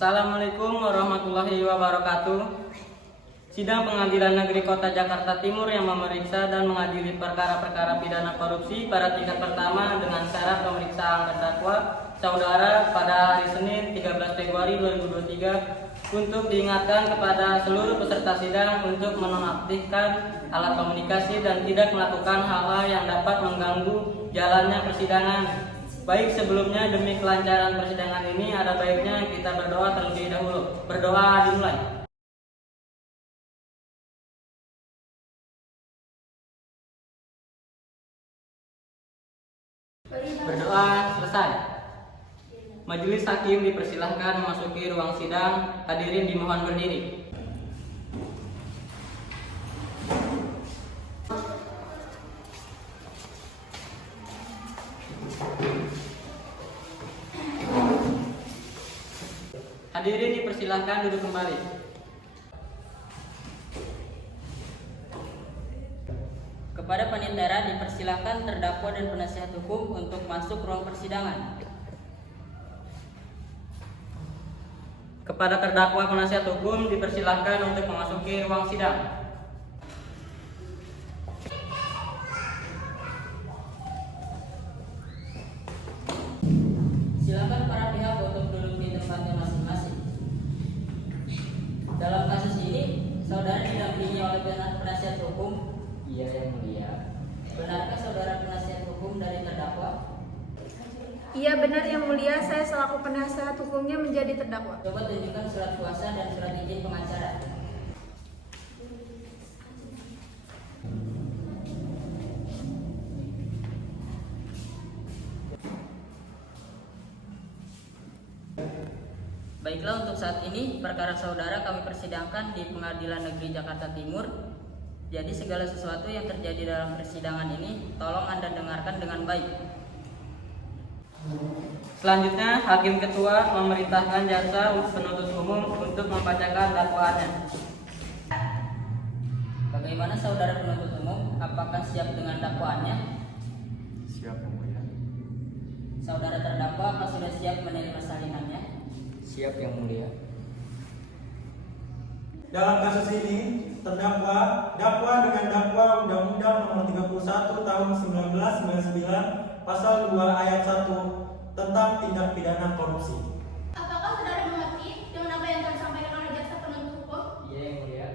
Assalamualaikum warahmatullahi wabarakatuh. Sidang Pengadilan Negeri Kota Jakarta Timur yang memeriksa dan mengadili perkara-perkara pidana korupsi pada tingkat pertama dengan syarat pemeriksaan terdakwa saudara pada hari Senin 13 Februari 2023 untuk diingatkan kepada seluruh peserta sidang untuk menonaktifkan alat komunikasi dan tidak melakukan hal-hal yang dapat mengganggu jalannya persidangan. Baik, sebelumnya demi kelancaran persidangan ini ada baiknya kita berdoa terlebih dahulu. Berdoa dimulai. Berdoa selesai. Majelis hakim dipersilahkan memasuki ruang sidang. Hadirin dimohon berdiri. Hadirin dipersilahkan duduk kembali. Kepada penitera dipersilahkan terdakwa dan penasihat hukum untuk masuk ruang persidangan. Kepada terdakwa penasihat hukum dipersilahkan untuk memasuki ruang sidang. Silakan para pihak untuk duduk di tempatnya masing-masing. Dalam kasus ini, saudara didampingi oleh penasihat hukum. Iya, yang mulia. Benarkah saudara penasihat hukum dari terdakwa? Iya benar yang mulia, saya selaku penasihat hukumnya menjadi terdakwa. Coba tunjukkan surat kuasa dan surat izin pengacara. Baiklah, untuk saat ini perkara saudara kami persidangkan di Pengadilan Negeri Jakarta Timur. Jadi segala sesuatu yang terjadi dalam persidangan ini tolong Anda dengarkan dengan baik. Selanjutnya, Hakim Ketua memerintahkan jasa penuntut umum untuk membacakan dakwaannya. Bagaimana saudara penuntut umum? Apakah siap dengan dakwaannya? Siap, yang mulia. Saudara terdakwa apakah sudah siap menerima salinannya? Siap, yang mulia. Dalam kasus ini, terdakwa dakwa dengan dakwa Undang-Undang Nomor 31 Tahun 1999 Pasal 2 Ayat 1 tentang tindak pidana korupsi. Apakah saudara mengerti dengan apa yang telah disampaikan oleh jaksa penuntut hukum? Iya, yang mulia.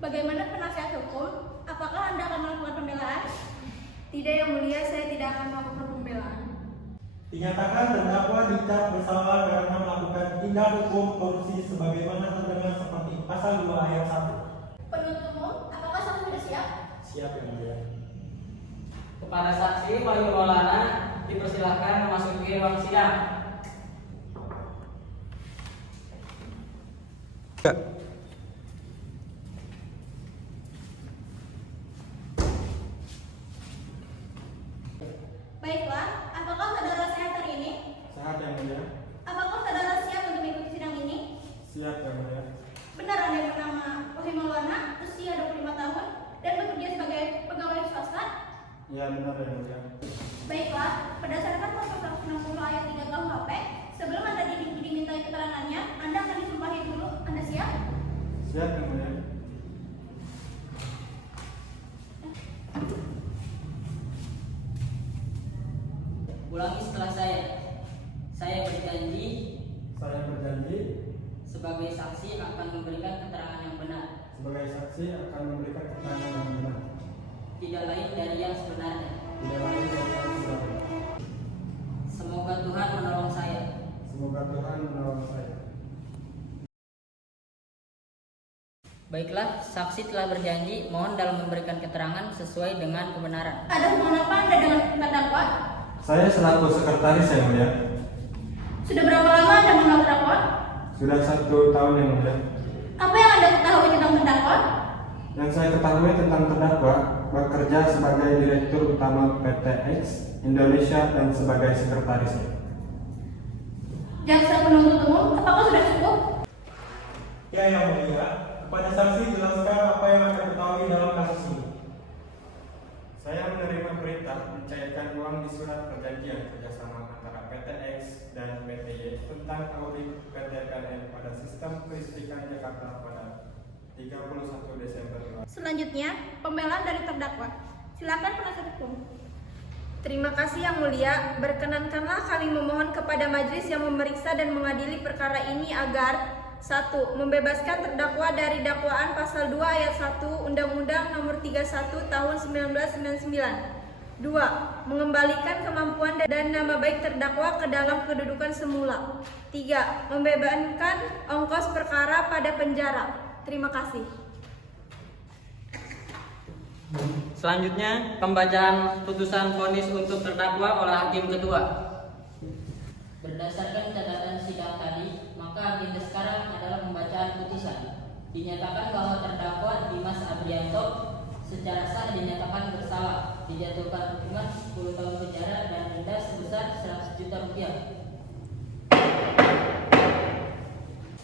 Bagaimana penasihat hukum? Apakah Anda akan melakukan pembelaan? Tidak yang mulia, saya tidak akan melakukan pembelaan. Dinyatakan terdakwa dicap bersalah karena melakukan tindak hukum korupsi sebagaimana terdengar seperti Pasal 2 Ayat 1. Penuntut umum, apakah saksi sudah siap? Siap, yang mulia. Kepada saksi Wahyu Maulana dipersilahkan memasuki ruang sidang. Baiklah, apakah saudara sehat hari ini? Sehat, yang mulia. Apakah saudara siap untuk mengikuti sidang ini? Siap, yang mulia. Benar Anda bernama Wahyu Maulana, usia 25 tahun, dan bekerja sebagai pegawai swasta? Ya, benar, yang mulia. Baiklah, berdasarkan pasal 160 ayat 3 KUHP, sebelum Anda dimintai keterangannya, Anda akan disumpahi dulu. Anda siap? Siap, yang mulia. Ulangi setelah saya. Saya berjanji Saya berjanji sebagai saksi akan memberikan keterangan yang benar, sebagai saksi akan memberikan keterangan yang benar, tidak lain dari yang sebenarnya. tidak lain dari yang sebenarnya. Semoga Tuhan menolong saya. Semoga Tuhan menolong saya. Baiklah, saksi telah berjanji. Mohon dalam memberikan keterangan sesuai dengan kebenaran. Ada hubungan apa Anda dengan terdakwa? Saya selaku sekretaris, yang mulia. Sudah berapa lama Anda mengenal terdakwa? Sudah 1 tahun, yang mulia. Apa yang Anda ketahui tentang terdakwa? Yang saya ketahui tentang terdakwa bekerja sebagai Direktur Utama PT X Indonesia dan sebagai sekretarisnya. Jaksa penuntut umum, apakah sudah cukup? Ya, yang mulia. Kepada saksi jelaskan apa yang Anda ketahui dalam kasus ini. Saya menerima perintah mencairkan uang di surat perjanjian kerjasama antara PT X dan PT Y tentang audit PT PLN pada sistem kelistrikan Jakarta pada 31 Desember. Selanjutnya, pembelaan dari terdakwa. Silakan penasihat hukum. Terima kasih Yang Mulia, berkenankanlah kami memohon kepada majelis yang memeriksa dan mengadili perkara ini agar 1. Membebaskan terdakwa dari dakwaan pasal 2 ayat 1 Undang-Undang Nomor 31 Tahun 1999. 2. Mengembalikan kemampuan dan nama baik terdakwa ke dalam kedudukan semula. 3. Membebaskan ongkos perkara pada penjara. Terima kasih. Selanjutnya, pembacaan putusan vonis untuk terdakwa oleh Hakim Ketua. Berdasarkan catatan sidang tadi, maka agenda sekarang adalah pembacaan putusan. Dinyatakan bahwa terdakwa Dimas Abrianto secara sah dinyatakan bersalah, dijatuhkan hukuman 10 tahun penjara dan denda sebesar 100 juta rupiah.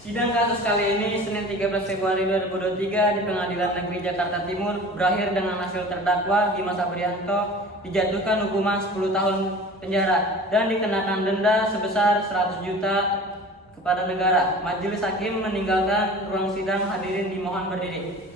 Sidang kasus kali ini Senin 13 Februari 2023 di Pengadilan Negeri Jakarta Timur berakhir dengan hasil terdakwa Dimas Abrianto dijatuhkan hukuman 10 tahun penjara dan dikenakan denda sebesar 100 juta kepada negara. Majelis hakim meninggalkan ruang sidang, hadirin dimohon berdiri.